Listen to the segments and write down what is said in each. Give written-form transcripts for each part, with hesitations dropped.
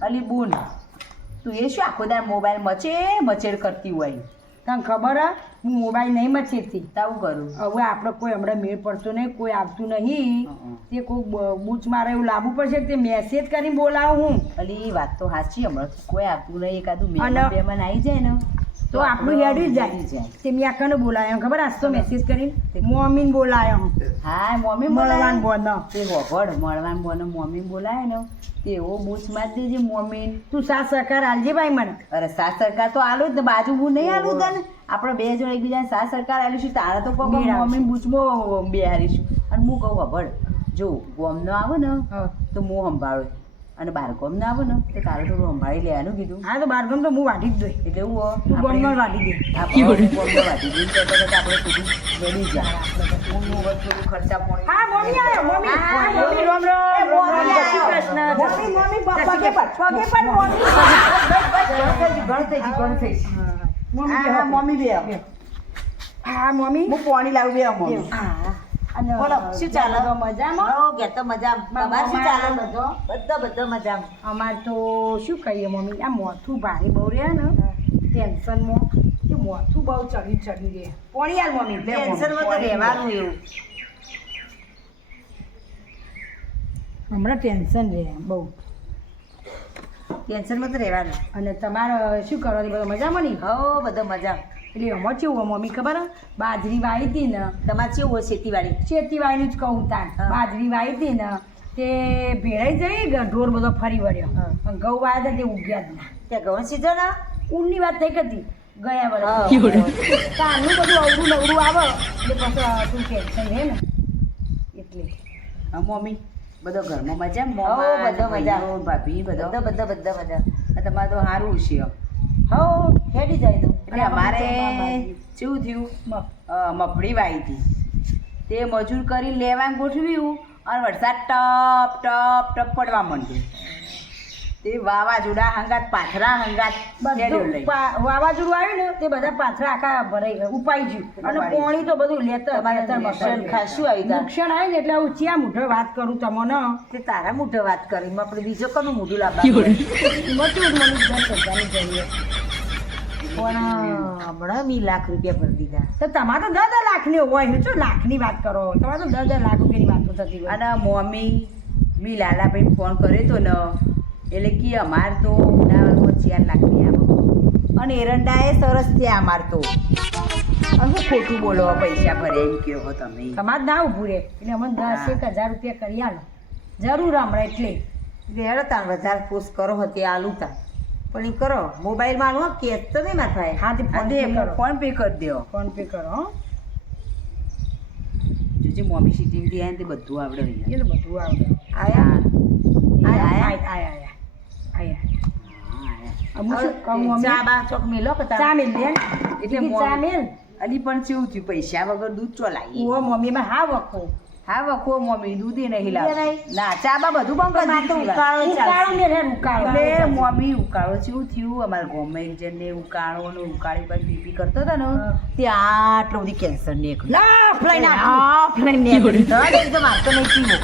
અલી બુન તું એ શું આખો દાર મોબાઈલ મચેડ કરતી હોય તને ખબર હે હું મોબાઈલ નહીં મચેરતી તાવું કરું હવે આપણે કોઈ હમણાં મેળ પડતો નહીં કોઈ આવતું નહીં તે કોઈ બૂચ મારે એવું લાવવું પડશે તે મેસેજ કરીને બોલાવું હું અલી વાત તો સાચી હમણાં કોઈ આવતું નહીં એકાદું અને- બેમાં આવી જાય ને તો આપણું હેડી જ જાય તે મેં આકાને બોલાયો ખબર આજ તો મેસેજ કરીને મમ્મીને બોલાયો હા મમ્મી મળવાન બોલાય બોન તે હોભળ મળવાન બોને મમ્મી બોલાય ને તેવો બૂચ મારી દેજે મમ્મી તું સાથ સહકાર આલજે ભાઈ મને અરે સાત સરકાર તો આલું જ ને બાજુ હું નહીં આલું તને આપણે બે જણ એકબીજાને સાત સરકાર આલીશું તારે તો કોઈ મેળ આવશે. મમ્મી બૂચમાં બેહારીશું અને હું કહું ખબર જો ગોમનો આવે ને તો હું સંભાળું અને બાર ગોમનો આવે ને તો તારે થોડું સંભાળી લેવાનું કીધું હા તો બારગામ તો હું વાટી જ દઈ એટલે હું તું ગોમમાં વાટી દે ગોમનો વાટી દઈએ તો પછી આપણે થોડું રેડી જાય હું થોડું ખર્ચા પાણી હા મમ્મી આવ્યો મમ્મી હા, હા, મમ્મી રામ રામ એ, મમ્મી જય શ્રી આવ્યો. કૃષ્ણ મમ્મી, મમ્મી, પપ્પા જય શ્રી કે કૃષ્ણ. પગે પણ મમ્મી હા, મમ્મી બે આવો. હા મમ્મી હું પાણી લાવું બે આવો, મમ્મી હા અને બોલો, શું ચાલે? બધો મજામાં હો, ઘેર તો મજામાં. તમારે શું ચાલે? બધો? બધો મજામાં. અમાર તો શું કહીએ મમ્મી આ મોથું ભારે બહુ રહે ને ટેન્શનમાં કે મોથું બહુ ચડી રહે પોણી યાર મમ્મી લે મમ્મી, ટેન્શનમાં તો પોણી રહેવાનું એવું. હમણાં ટેન્શન રહે બહુ ટેન્શનમાં તો રહેવાનું. અને તમારે શું કરવાની બધો મજામાં નહીં હો, બધો મજામાં. એટલે એમાં કેવું હોય મમ્મી ખબર હે? બાજરી વાવી હતી ને તમારે કેવું હોય ખેતીવાડી? ખેતીવાડીનું જ કહું તાર હા. બાજરી વાવી હતી ને તે ભેળાઈ જઈ ઢોર બધો ફરી વળ્યો હા. અને ઘઉં વાવ્યા હતા તે ઉગ્યા જ ના ત્યાં ઘઉં સીઝન આ? ઊનની વાત થઈ હતી ગયા હા. વર્ષ તારનું બધું અવરું નવરું આવે એટલે પછી તું ટેન્શન રહે ને એટલે હા, મમ્મી બધો ઘરમાં મજા? હો, બધો મજા. ભાભી બધો બધા આ તમારે તો સારું છે. હો હેડી જાય તું એટલે અમારે શું થયું મગફળી વાવી હતી તે મજૂર કરી લેવા ગોઠવ્યું અને વરસાદ ટપ ટપ ટપ પડવા માંડ્યો તે વાવાઝોડા હંગાત પાથરા હંગાત હેડ્યો બધું લઈ. વાવાઝોડું આવ્યું ને તે બધા પાથરા આખા ભરાઈ ગયા ઉપાઈ ગયું અને ઉપાડી. પોણી તો બધું લેતા તમારે લેતા નુકસાન મકાન. ખાસું આવ્યું તા. નુકસાન આવ્યું ને એટલે હું ચિયા મુઠે વાત કરું તમને તે તારા મોઢે વાત કરી આપણે બીજો કનું મોઢું લાવવાનું? એમાં કેવું મને 10,000 ની જરૂર પણ હમણાં 2 લાખ રૂપિયા ભરી દીધા. તો તમારે તો 10 લાખની હોય શું લાખની વાત કરો તમારે તો 10 લાખ રૂપિયાની વાતો થતી હોય અને મમ્મી મી લાલાભાઈ ફોન કર્યો તો ને એટલે કે અમાર તો ઉનાળામાં 4 લાખની આવે અને એરંડાએ સરસ થયા અમાર તો. અને હું ખોટું બોલો પૈસા ભરે એમ કહો તમે. તમારે ના ઊભું રહે એટલે અમે 10,000 રૂપિયા કરી આલો જરૂર હમણાં એટલે હેડો તાર વધારે પોસ્ટ કરો હતી આલુ તાર પણ એ કરો મોબાઈલમાં આલો કેશ તો નહીં માં થાય. હા, તે ફોન દે, પે કરો. ફોન પે કરી દો. ફોન પે કરો હો જોજે મમ્મી સિટીમાંથી આવે ને તે બધું આવડે અહીંયા. એ તો બધું આવડે આયા આયા આયા? આયા આયા હા, હું શું કહું આયા. મમ્મી? ચા બા ચોક મેલો કે તાર? ચા મેલ દે એટલે ચા મેલ અલી પણ કેવું થયું પૈસા વગર દૂધ ચોલાઈ. ઓ મમ્મી માં હા વખો હા વખો મમ્મી દૂધે નહીં લાવ. દૂધે નહીં? ના ચા બા બધું બંધ કરી દીધું. ઉકાળો મેલ હે ઉકાળો એટલે મમ્મી ઉકાળો જેવું થયું અમારા ગામમાં એક જણને ઉકાળો ને ઉકાળી પર પીપી કરતો હતો ને હા. ત્યાં આટલો બધી કેન્સર નીકળ્યું. લાફ લઈને લાફ લઈને નીકળ્યું. તો એકદમ આ તો નહીં પીવો.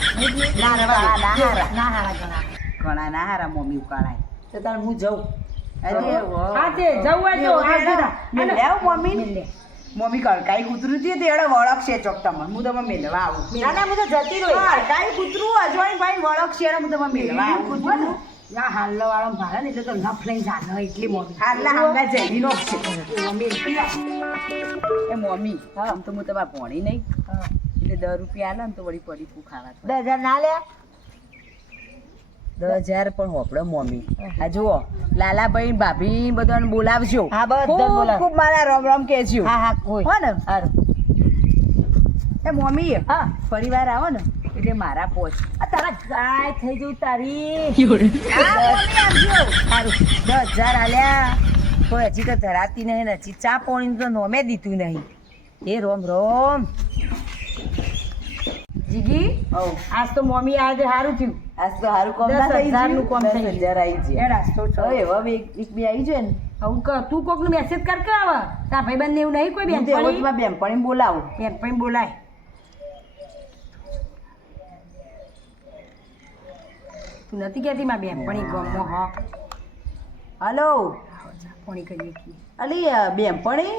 ના રવા, ના હારા. ના હારા ઘણા ઘણા ના હારા મમ્મી ઉકાળાય. તો તાર હું જઉં. હા તે જવું હોય તો આ જરા. મેં લેવ મમ્મી. મેલ લે. મમ્મી કડકાઈ કૂતરું હતી તો એડે વળખશે ચોક તમને હું તમે મેળવા આવું. ના ના હું તો જતી રહી. કડકાઈ કૂતરું અજવાણી ભાઈ વળખશે ને હું તમે મેળવા આવું. ના હાલ્લો વાળો ભારે ને એટલે તો લફ લઈ જાને એટલી મોટી હાલના હંગા જઈ નો છે. મમ્મી એ મમ્મી આમ તો હું તમારે ભણી નહીં એટલે 10 રૂપિયા આલે ને તો વળી પડી ફૂ ખાવા. 10,000 ના લે 10,000 પણ હોપડો મમ્મી. આ જુઓ લાલાભાઈ ભાભી બધાને બોલાવજો. હા, બધાને ખૂબ બોલાવ. ખૂબ મારા રામ રામ કહેજો. હા હા કોઈ હો ને સારું એ મમ્મી હા ફરીવાર આવો ને એટલે મારા પોચ. આ તારા ગાય થઈ જવું તારી હા મમ્મી આવજો. સારું 10,000 આલ્યા તો હજી તો ધરાતી નહીં ને હજી ચા પાણી તો નોમે દીધું નહીં. એ રોમ રોમ. જીગી હવ આજ તો મમ્મી આજે સારું થયું આજ તો હારું કોમ ના 10,000 થઈ ગયું. નું કોમ થઈ ગયું. 10,000 આવી એ જાય. રાસ્તો છો હવે હવે એક બે આવી જાય ને આવું કર તું કોકનું મેસેજ કર કે આવા તાર ભાઈબંધ એવું નહીં કોઈ હું તો એવો જ બેન મારા બેનપણીને બોલાવું. બેન બોલાય તું નથી કહેતી મારી બેનપણી ગામમાં હા હલો પોણી કરીએ છીએ અલી બેનપણી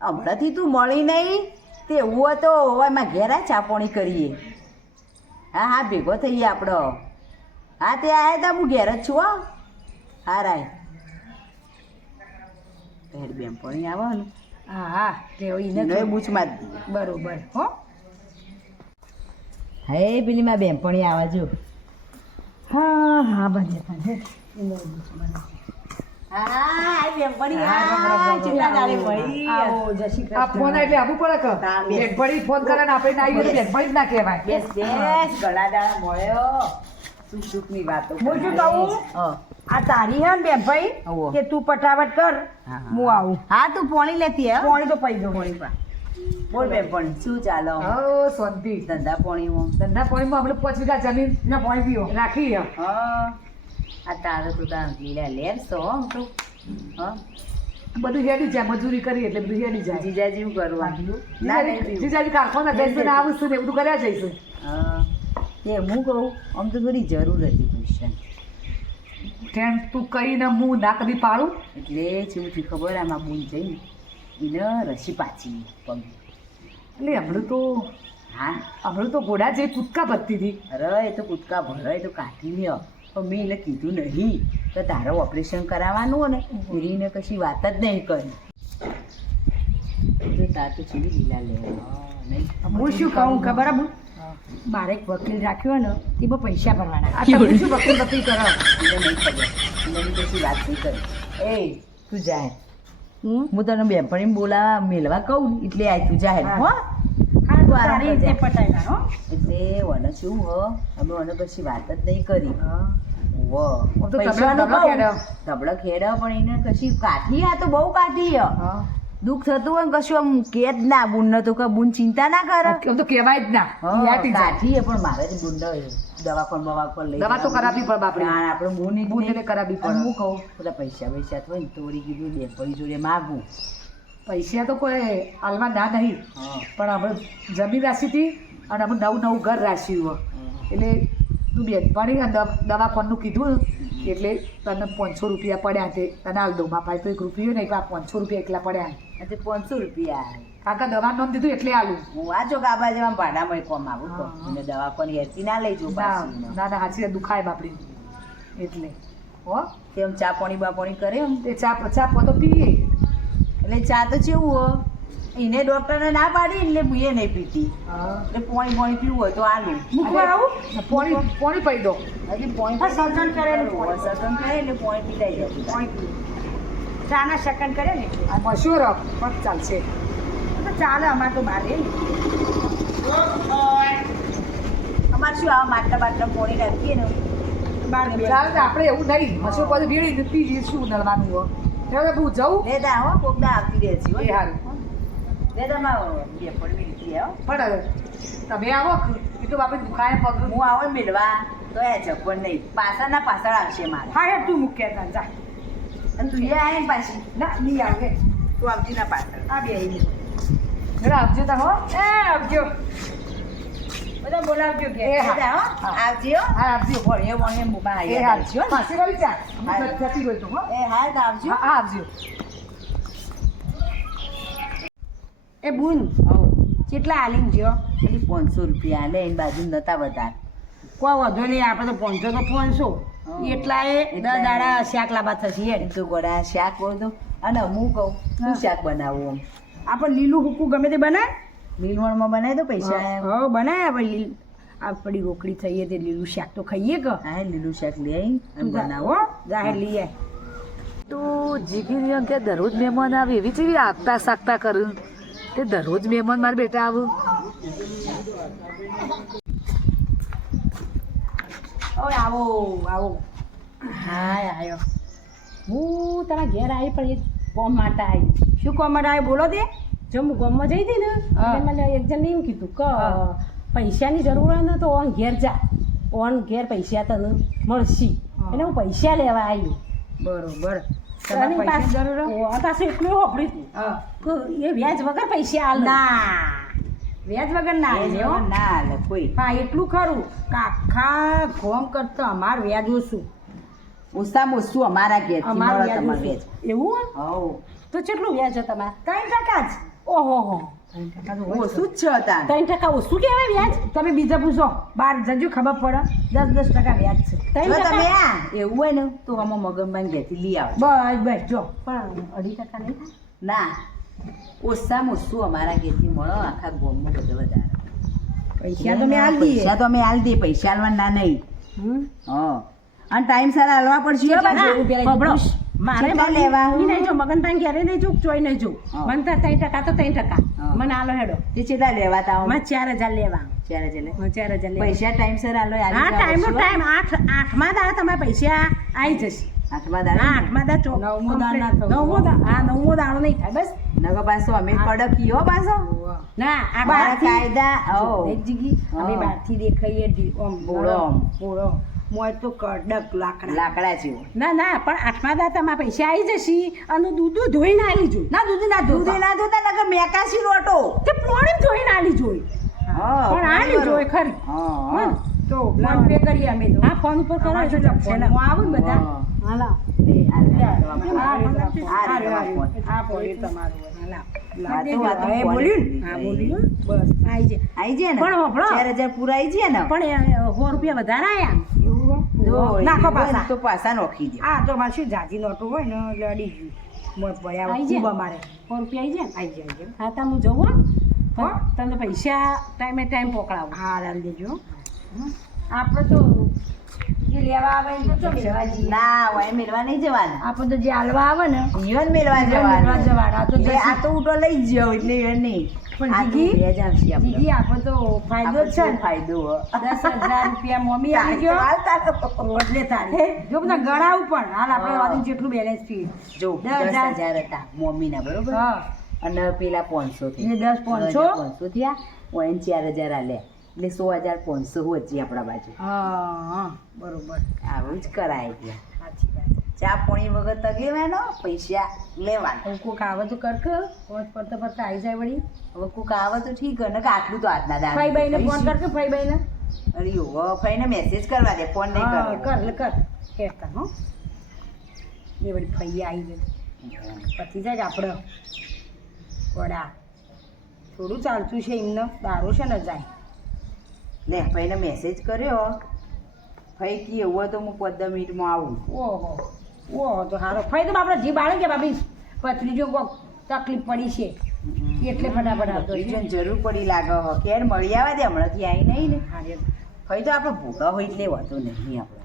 હમણાંથી તું મળી નહીં તે એવું હોય તો હવે એમાં ઘેરા ચાપણી કરીએ હા હા ભેગો થઈએ આપણો હા તે આવ્યા હતા હું ઘેર જ છું હો હા રાય હેડ બેનપણી આવે ને હા હા તે એને એને બૂચ મારી દઈએ બરોબર હો હે પેલી મારી બેનપણી આવે જો હા હા બને એને હા બેનપણી હા, કેટલા દાડે મળી આવો જય શ્રી આ ફોન કૃષ્ણ એટલે આપવું પડે કે હા, બેસ. બેનપણી ફોન કરે ને આપણે ના આવીએ તો બેનપણી જ ના કહેવાય બેસ બેસ ઘણા દાડા મળ્યો સુખ સુખની વાતો હું શું કરીએ. કહું? હા. આ તારી હે ને બેનભાઈ હોવે. કે તું ફટાફટ કર હા, હું આવું હા તું પોણી લેતી હે પોણી તો પૈ દો પોણી પા બોલ બેનપણી શું ચાલો હો શાંતિ ધંધા પોણીમાં ધંધા પાણીમાં આપણે 5 વીઘા જમીન ના પોણી પીવો રાખી હે. હા આ તારે તો તાર લીલા લેર છો આમ તો હા બધું હેડી જાય મજૂરી કરી એટલે બધું હેડી જાય જીજાજી શું કરવાનું ના નહીં પીવું. જીજાજી કારખાના જઈશું ને આવીશું ને એ બધું કર્યા જઈશું હા એ હું કહું આમ તો થોડી જરૂર હતી પૈસા ટેમ તું કહીને હું ના કદી પાડું એટલે શું થયું ખબર આમાં બૂન જઈને એને રસી પાછી પગ એટલે હમણાં તો ઘોડા જે કૂદકા ભરતી હતી અરે એ તો કૂદકા ભરાય તો કાઢી લ્યો પણ મેં એને કીધું નહીં કે તારે ઓપરેશન કરાવવાનું હોય ને એરીને કશી વાત જ નહીં કરી તો તાર તો ચીલી લીલા લે નહીં હું શું કહું ખબર હે બુન? મારે એક વકીલ રાખ્યો ને તેમાં પૈસા ભરવાના આ તમે શું વકીલ વકીલ કરો એને નહીં ખબર એને કશી વાત નહીં કરી એ તું જાય હું હું તને બેનપણી બોલાવા મેળવા કહું ને એટલે આય તું જાય હા. હો હા તું આરામ તારી રીતે કરજે. પટાઈ હો એટલે વને શું હો અમે મને કશી વાત જ નહીં કરી વો આમ તો પૈસાનું તબલા કહું. ખેડા. તબલા ખેડા પણ એને કશી કાઠી આ તો બહુ કાઠી હ હા દુઃખ થતું હોય ને કશું આમ કે જ ના બુન તો કે બુન ચિંતા ના કરે આમ તો કહેવાય જ ના હા, યાટી જાય કાઠી હે પણ મારે જ બુન દવા પણ લઈ દવા તો કરાવવી પડે બાપરે. ના, આપણે બુન જ બુન નહીં. એને કરાવવી પડે. અને હું કહું પેલા પૈસા વૈસા હોય ને તો વળી કીધું બેનપણી જોડે માગું પૈસા તો કોઈ હાલમાં ના નહીં હા પણ આપણે જમીન રાશી હતી અને અમે નવું ઘર રાખ્યું એટલે તું બેનપણી દવાખાનું કીધું ને એટલે તને 500 રૂપિયા પડ્યા તે તને હાલ દઉં મારા પાસે તો 1 રૂપિયો નહીં પણ 500 રૂપિયા એકલા પડ્યા એટલે 500 રૂપિયા કાકા દવા નોંધ દીધું એટલે હાલું હું આ જો ગાબા જેવા ભાડામાં કોમ આવું તો હા. એને દવા પણ હેરતી ના લઈ જવું ના પાછી ના ના હાચી વાત, દુખાય બાપડી એટલે હો તેમ ચા પાણી બાપણી કરે એમ તે ચા તો પીએ એટલે ચા તો કેવું હો એને ડોક્ટરે ના પાડી એટલે હું એ નહીં પીતી એટલે પોણી પીવું હોય તો આલું મૂકવા આવું પોણી પી દો હજી પોણી હા, સર્જન કરેલું પોણી. સર્જન કરે એટલે પોણી પીતા જાય પોણી પીવું ચાના સેકન્ડ કરે ને એટલે. આ મશૂર પણ ચાલશે તો ચાલે અમારે તો બહાર રહે ને. અમારે શું આવા માટલા બાટલા પોણી રાખીએ ને બહાર બે. ચાલ ને આપણે એવું નહીં મશૂર પછી વીણી પી જઈશું નળવાનું હો એટલે હું જઉં લેતા હો કોકદા આવતી રહે છે એ હારું લેતા માં બે પણ મિલતી આવો પણ તમે આવો એ તો બાપડી દુખાય પગ હું આવો ને મિલવા તો એ ચપ્પલ નહીં પાછળના પાછળ આવશે મારે હા હે તું મૂક્યા તા જા અને તું એ આવે ને પાછી ના નહીં આવે તું આવતી ના પાછળ આ બે આવી ઘરે આવજો તા હો એ આવજો બધા બોલાવજો કે એ હા. લેતા હો હા. આવજે હો હા આવજો ભણીએ ભણીએ મોબાઈલ એ આવી હાલ પાછી વાળી ચા જતી ગઈ તો હો એ હા તો આવજો હા આવજો એ બુન કેટલા આલીને જો ખાલી 500 રૂપિયા લે એની બાજુ નતા વધારે કોઈ વધુ નહીં આપણે તો 500 તો 500 એટલા એ એટલા 10 દાડા શાક લાંબા થશે હેડ એમ તો ગોળા શાક બોલતો અને હું કહું શું શાક બનાવવું આમ આપણે લીલું હુકું ગમે તે બનાય લીલવણમાં બનાવી દો પૈસા હા બનાય આપણે આપણી રોકડી થઈએ તે લીલું શાક તો ખાઈએ કે હા લીલું શાક લઈ આવી અને બનાવો જાહેર લઈએ તો જીગીરી કે દરરોજ મહેમાન આવે એવી જેવી આગતા સાગતા કરું તે દરરોજ મહેમાન મારા બેટા આવું ઓય આવો આવો હા આવ્યો હું તારા ઘેર આવી પણ એ કોમ માટે આવી શું કોમ માટે આવી બોલો તે જો હું ગામમાં જઈ હતી ને એટલે મને એક જણ એવું કીધું કે પૈસાની જરૂર હોય ને તો ઓન ઘેર જા ઓન ઘેર પૈસા તને મળશે એટલે હું પૈસા લેવા આવી બરોબર એની પાસે પાસે એટલું હોપડ્યું હતું કે એ વ્યાજ વગર પૈસા હાલ ના વ્યાજ વગર ના એ આવે હો. ના હાલે કોઈ હા એટલું ખરું કે આખા ગોમ કરતા અમાર વ્યાજ ઓછું ઓછામાં ઓછું અમારા ઘેરથી અમાર મળે વ્યાજ તમારે ઓછું એવું હે? હવ તો કેટલું વ્યાજ છે તમારે 3% જ ઓહો હો 3% તો હોય ઓછું જ છે તાર 3% ઓછું કહેવાય વ્યાજ તમે બીજા પૂછો બહાર જજો ખબર પડે 10% વ્યાજ છે જો 3% તમે આ એવું હોય ને તો આમાં મગનભાઈ ઘેરથી લઈ આવો બસ બસ જો પણ 2.5% નહીં થાય ના ઓછામાં ઓછું અમારા ઘેરથી મળે આખા ગામમાં બધે વધારે પૈસા તો મેં આલ દઈએ પૈસા તો અમે આલ દઈએ પૈસા આલવા ના નહીં હમ હા અને ટાઈમ સર હાલવા પડશે ચલો એટલે. બાજુ પેલા બબડો. મારે કેટલા લેવા? ઈ નહીં જો મગનભાઈ ઘેરે નહીં જો ચોય નહીં જો હા. મને તો 3% તો 3% હા. મને આલો હેડો તે કેટલા લેવા તા મને 4000 લેવા ચારે ચાલે 4000 લેવા પૈસા ટાઈમ સર હાલો હા ટાઈમ નો ટાઈમ આઠમા દાડા તમારા પૈસા આવી જશે આઠમા હા દાડા આઠમા દા ચો નવમો દાડો ના થવો. નવમો દાડો નહીં થાય બસ નગર પાછો અમે કડક ઈયો પાછો ના આ મારા બહારથી કાયદા ઓ એક જગ્યાએ અમે હા. બહારથી દેખાઈએ આમ બોળો આમ. બોળો મોય તો કડક લાકડા લાકડા જેવો ના ના પણ આઠમા દા તમારા પૈસા આવી જશે અને દૂધ ધોઈને આલી જોઈ ના દૂધ ના દૂધે ના જોતા નગર મેકાશી રોટો તે પાણી ધોઈને આલી જોઈ હા પણ આલી જોઈ ખરી હા હા તો ફોન પે કરીએ અમે તો હા ફોન ઉપર કરો એટલે ફોનમાં આવું ને બધા હાલા આઈ જાય ને પણ હોભળો. 4000 પૂરા આઈ જાય ને પણ 100 રૂપિયા વધારે આયા નાખો પાછા તો પાછા નોખી દે આ તો મારે શું જાજી નોટો હોય ને એટલે અડી ગયું મોત પડ્યા ખૂબ અમારે 100 રૂપિયા આવી જાય હા તો હું જવું હો તમને પૈસા ટાઈમે ટાઈમ પકડાવું હા લાલ દેજો આપણે તો જે લેવા આવે ને તો લેવા જઈએ ના હોય મેળવા નહીં જવાના આપણે તો જે હાલવા આવે ને જીવન મેળવા મેળવા જવાનું જવાના તો એટલે આ તો ઉટો લઈ જ જાવ એટલે એ નહીં પણ આ તો જીગી, બે જ આવશે આપણે. દીદી આપણે તો ફાયદો જ છે આપણને ને. ફાયદો હો. 10,000 રૂપિયા મમ્મી આવી ગયો એટલે તારે જો બધા ગણાવું પણ હાલ આપણે હા. વાદન જેટલું બેલેન્સ થયું જો 10,000 10,000 હતા મમ્મીના બરોબર હા અને પેલા 500 એ 10 500 500 થયા ઓય 4000 આલ્યા એટલે 100,500 હોજી આપણા બાજુ હા બરોબર આવું જ કરાય ગયા સાચી વાત ચા પાણી વગર તગેવાનો પૈસા લેવાના હવે કોક આવે તો કર કે હોજ પડતા પડતા આવી જાય વળી હવે કોક આવે તો ઠીક ને કે આટલું તો આજના દાન ફઈબાઈને ફોન કર કે ફઈબાઈને અરે ઓ ફઈને મેસેજ કરવા દે ફોન નહીં હા કરવાનો. કર કહેતા હો એ વળી ફઈ આવી ગઈ પછી જાય કે આપણે વડા થોડું ચાલતું છે એમને દારૂ છે ને જાય લે ફઈને મેસેજ કર્યો ફઈ કી એવું હોય તો હું 15 મિનિટમાં આવું ઓહો ઓહો તો સારો ફઈ તો આપણે જીભ આડે કે ભાભી પથરીજો કોક તકલીફ પડી છે એટલે ફટાફટ આવતો છે. બીજું જરૂર પડી લાગે હો કેર મળી આવે દે હમણાંથી આવી નહીં ને હારે. ફઈ તો આપણે ભૂખા હોય એટલે વાંધો નહીં આપણે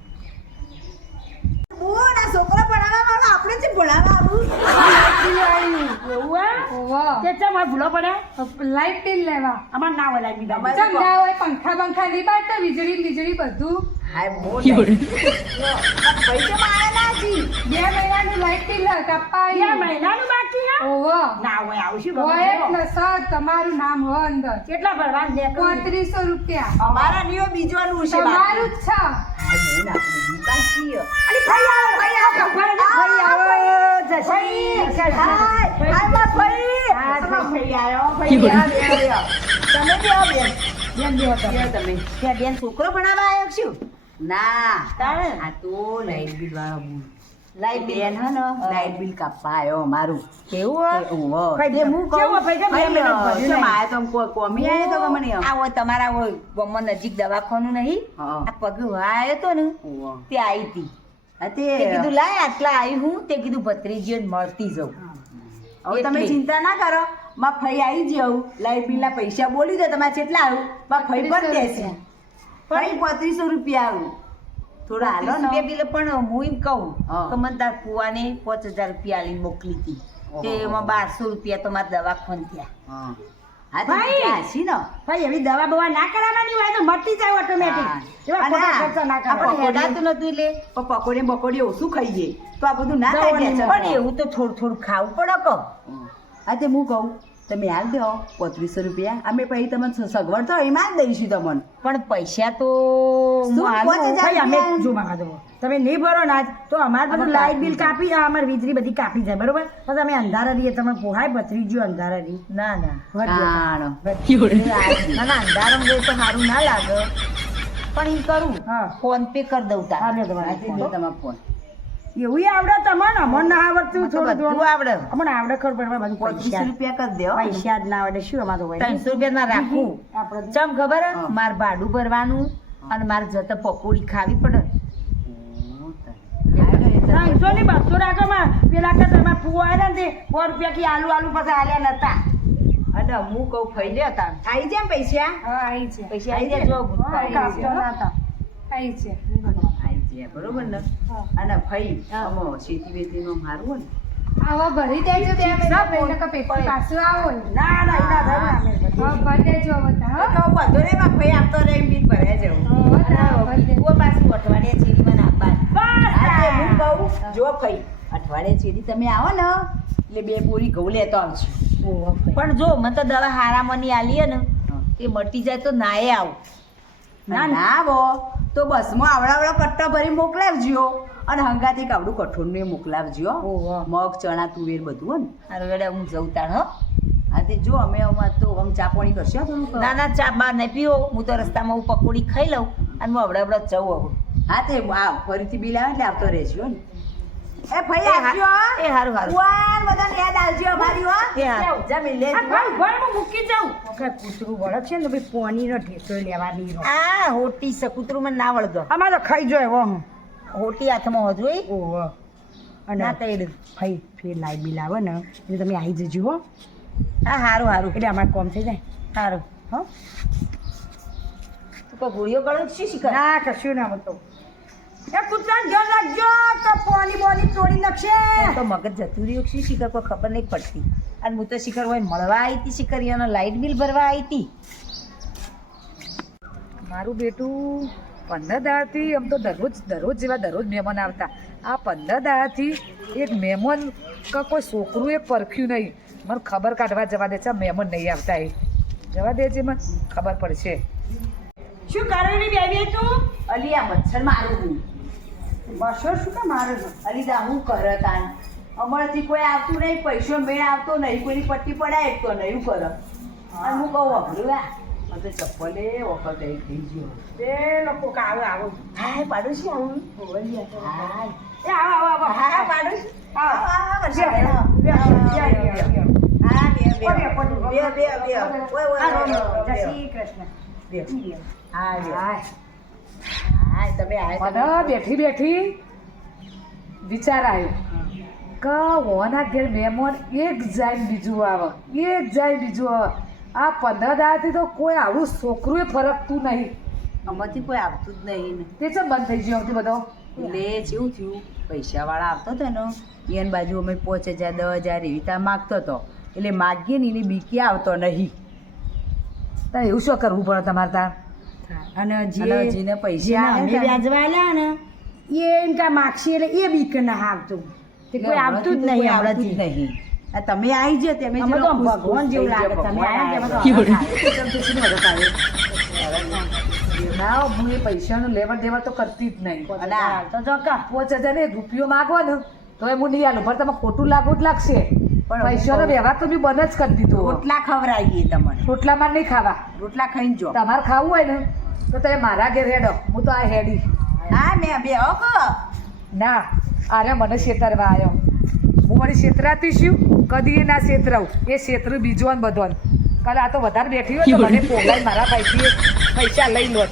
છોકરો ભણાવવા વાળો આપણે જ ભણાવવા આવું એવું હે? તે ચમ આ ભૂલો પડે લાઈટ બિલ લેવા અમાર ના હોય લાઈટ બીજા અમારે- ચમ ના હોય પંખા બંખા નહીં બાળતા વીજળી બધું હાય બોલ પૈસા મારેલા છી 2 મહિનાનું લાઈટ બિલ કાપા બે મહિનાનું બાકી હે? ઓહો ના હોય આવું શું હોય બાબા? એટલે સર તમારું નામ હો અંદર કેટલા ભરવાનું દે તો? 3500 રૂપિયા અમારા નિયો બીજોનું છે તમારું જ છે હાય બોલ આપણે બીજી અલી ફઈ આવો ફઈ આવો ફઈ આવો ફઈ, જય શ્રી હાય ફઈ. હાય બા ફઈ હા, તમારા ફઈ. ફઈ આયો ફઈ આયો તમે બેહો બેન બેન બેહો તમે. બેહો તમે ત્યાં બેન છોકરો ભણાવવા આવ્યો કે શું ના તાણે આ તો લાઈટ બિલ વાળો બોલ લાઈટ બેન હે ને લાઈટ બિલ કાપવા આવ્યો અમારું એવું હે? ઓહો તે હું કહું કેવો ભાઈ, કેમ બે મિનિટ ભર્યું કેમ નહીં? આયો તો કોઈ કોમી આયો તો કે મને આવો તમારા હોય ગામમાં નજીક દવાખાનું નહીં હા આ પગે આવ્યો તો ને ઓહો તે આવી હતી હા તે કીધું લાય આટલા આવી હું તે કીધું ભત્રીજીઓ મળતી જઉં હવે તમે એટલે. ચિંતા ના કરો માં ફઈ આવી જાવ લાઈટ બિલના પૈસા બોલી દો તમારે કેટલા આવ્યું માં ફઈ પણ દેશે ફઈ 3500 રૂપિયા આવ્યું થોડા હાલો ને રૂપિયા બિલ પણ હું એમ કહું હા. કે મને તાર ફુવાને 5,000 રૂપિયા આલીને મોકલી હતી તે ઓહો. એમાં 1200 રૂપિયા તો મારા દવાખાન થયા હા હા તો ભાઈ. બીજા હસી ને ભાઈ એવી દવા બવા ના કરાવવાની હોય તો મટી જાય ઓટોમેટિક એવા અને ખોટા ખર્ચા ના આપણે કરવા હેડાતું નતું એટલે પણ પકોડી બકોડી ઓછું ખાઈએ તો આ બધું ના થાય જવાની કે પણ એવું તો થોડું થોડું ખાવું પડે કહો હા તે હું કહું તમે હાલ દો 3500 રૂપિયા અમે પછી તમને સગવડ થાય એમાં જ દઈશું તમને પણ પૈસા તો શું? હું આલું. 5,000 ભાઈ અમે રૂપિયા? જો માગા દો તમે નહીં ભરો ને આજ તો અમારે બધું લાઇટ બિલ કાપી અમારે વીજળી બધી કાપી જાય બરોબર પછી અમે અંધારા રહીએ તમે પોહાય ભત્રીજો અંધારા રહી ના ના તાણ. ના ના અંધારામાં ગઈ તો સારું ના લાગે પણ એમ કરું હા. ફોન પે કરી દઉં તાર હાલે તમારે આજે જો તમારો ફોન એવું આવડે તમને અમને ના આવડતું મને તો થોડું બધું થોડું આવડે અમને આવડે ખબર પડે બધું 35 રૂપિયા કરી દો પૈસા જ ના આવડે શું અમારે તો હોય 300 રૂપિયામાં રાખું આપણે ચમ ખબર હે? હા. મારે ભાડું ભરવાનું અને મારે જતા પકોડી ખાવી પડે ત્રણસો ની 200 રાખો માં પેલા કે તમારે ફૂવો આવ્યા ને તે 100 રૂપિયા કી આલુ આલુ પછી આલ્યા નતા અને હું કહું ખાઈ લે તાર આવી જાય ને પૈસા હા આવી છે પૈસા આવી જાય જો કાપતો ના હતા આવી છે આવી જાય બરોબર ને અને ભાઈ આમાં શેતી વેતીનું મારું હોય ને આવા ભરી દેજો 2 મહિના પહેલા કે પેપર પાછું આવો ના ના ના થાય ને અમે હા ભરી દેજો બધા તો બધો રે માં ભાઈ આપતો રે એમ બિલ ભરાય જવું ઓ પાછું અઠવાડિયે ચીરીમાં નાખવાનું આજે હું કહું જો ભાઈ અઠવાડિયે છેડી તમે આવો ને એટલે 2 બોરી ઘઉં લેતો આવજો પણ જો મને તો દવા હારામની આલીએ ને એ મટી જાય તો નાએ આવું ના ના આવો તો બસમાં આવડાવડો કટ્ટા ભરી મોકલાવજો અને હંગાથી કાવડું કઠોળનું એ મોકલાવજો મગ ચણા તુવેર બધું હો ને હારું વેડે હું જઉં તાણ હો હા તે જો અમે આમાં તો આમ ચા પાણી કરશો થોડું ના ના ચા બા નહીં પીવો હું તો રસ્તામાં હું પકોડી ખાઈ લઉં અને હું હવડે હવડે જઉં હવે હા તે આ ફરીથી બિલ આવે એટલે આવતો રહેજો ને એ ભાઈ એ હા- આવજો એ હારું હારું કુવાન બધાને યાદ આવજો અમારી હો એ હારું. જમી લે આ ભાઈ ભાઈ હું મૂકી જાઉં કે કૂતરું વળે છે ને ભાઈ પોનીનો ઢેસો લેવાની રહો આ હોટી સકુતરું મને ના વળગો અમારે તો ખાઈ જાય હો હું હોટી હાથમાં હોજો એ ઓહો અને ના તૈડ ભાઈ ફેર લાઈટ બિલ આવે ને એટલે તમે આવી જજો હો હા હારું હારું એટલે અમારે કોમ થઈ જાય હારું હો તું કોઈ ગોળીઓ ગળું શું શીખર ના કશું ના હતો એ કૂતરા ધ્યાન રાખજો તો પોની બોની તોડી નાખશે તો મગજ જતું રહ્યું શું શીખર કોઈ ખબર નહીં પડતી અને હું તો શીખર હોય મળવા આવી હતી શીખરિયાનો લાઇટ બિલ ભરવા આવી હતી મારું બેટું 15 દાડાથી આમ તો દરરોજ જેવા દરરોજ મહેમાન આવતા આ 15 દાડાથી એક મહેમાન કે કોઈ છોકરું એ પરખ્યું નહીં મને ખબર કાઢવા જવા દે છે આ મહેમાન નહીં આવતા એ જવા દે છે મને ખબર પડશે શું કરેલી બેબી તું અલી આ મચ્છર મારું હું બસો શું કામ મારે છે અલીદા હું કરે તાન અમારાથી કોઈ આવતું નહીં પૈસો મેળ આવતો નહીં કોઈની પટ્ટી પડાય તો નહીં કરે અને હું કહું વાપર્યું આ તો ચપ્પલે વખત થઈ ગયો બે લોકો કે આવો આવો હા પાડોશી આવું હા એ આવો આવો આવો હા પાડોશી આવો હા બે, વર્ષા બે, હા બે બે ઓય, પડું, બે બે બે ઓય ઓય જય શ્રી કૃષ્ણ બે હા બે હાય હા તમે આયા મને બેઠી બેઠી વિચાર આવ્યો કે ઓના ઘેર મહેમાન એક જાય ને બીજું આવે એક જાય ને બીજું આવે આ 15 દાડાથી તો કોઈ આવું છોકરું એ ફરકતું નહીં આમાંથી કોઈ આવતું જ નહીં ને તે ચમ બંધ થઈ ગયો બધો એટલે કેવું થયું પૈસાવાળા આવતો હતો ને એની બાજુ અમે 5000 10,000 એવી રીતે માગતો હતો એટલે માગીએ ને એને બીકે આવતો નહીં તારે એવું શું કરવું પડે તમારે તાર અને અને જે જેને પૈસા જેને આવે અમે ને વ્યાજવા આલ્યા ને એ એમ કા માગશે એટલે એ બીક ના આવતું તે કોઈ આવતું જ નહીં આવતું જ હમણાંથી નહીં આ તમે આવી જ તમે અમે તો ભગવાન જેવું લાગે તમે આયા ને ના હું એ પૈસાનું લેવડ દેવડ તો કરતી જ નહીં તો જો કા 5000 ને રૂપિયો માગો ને તો એ હું નહીં આલું પણ તમે ખોટું લાગવું જ લાગશે પણ પૈસાનો વ્યવહાર તો બી બંધ જ કરી દીધો રોટલા ખવડાવીએ તમને રોટલામાં નહીં ખાવા રોટલા ખાઈને જો તમારે ખાવું હોય ને તો તમે મારા ઘેર હેડો હું તો આ હેડી હા મેં બે હક ના આરે મને છેતરવા આવ્યો હું મારી છેતરાતી છું કદી એ ના છેતરાવું એ છેતરું બીજો ને બધો કાલે આ તો વધારે બેઠી હોય તો મને પોગાઈ મારા ભાઈથી પૈસા લઈ લો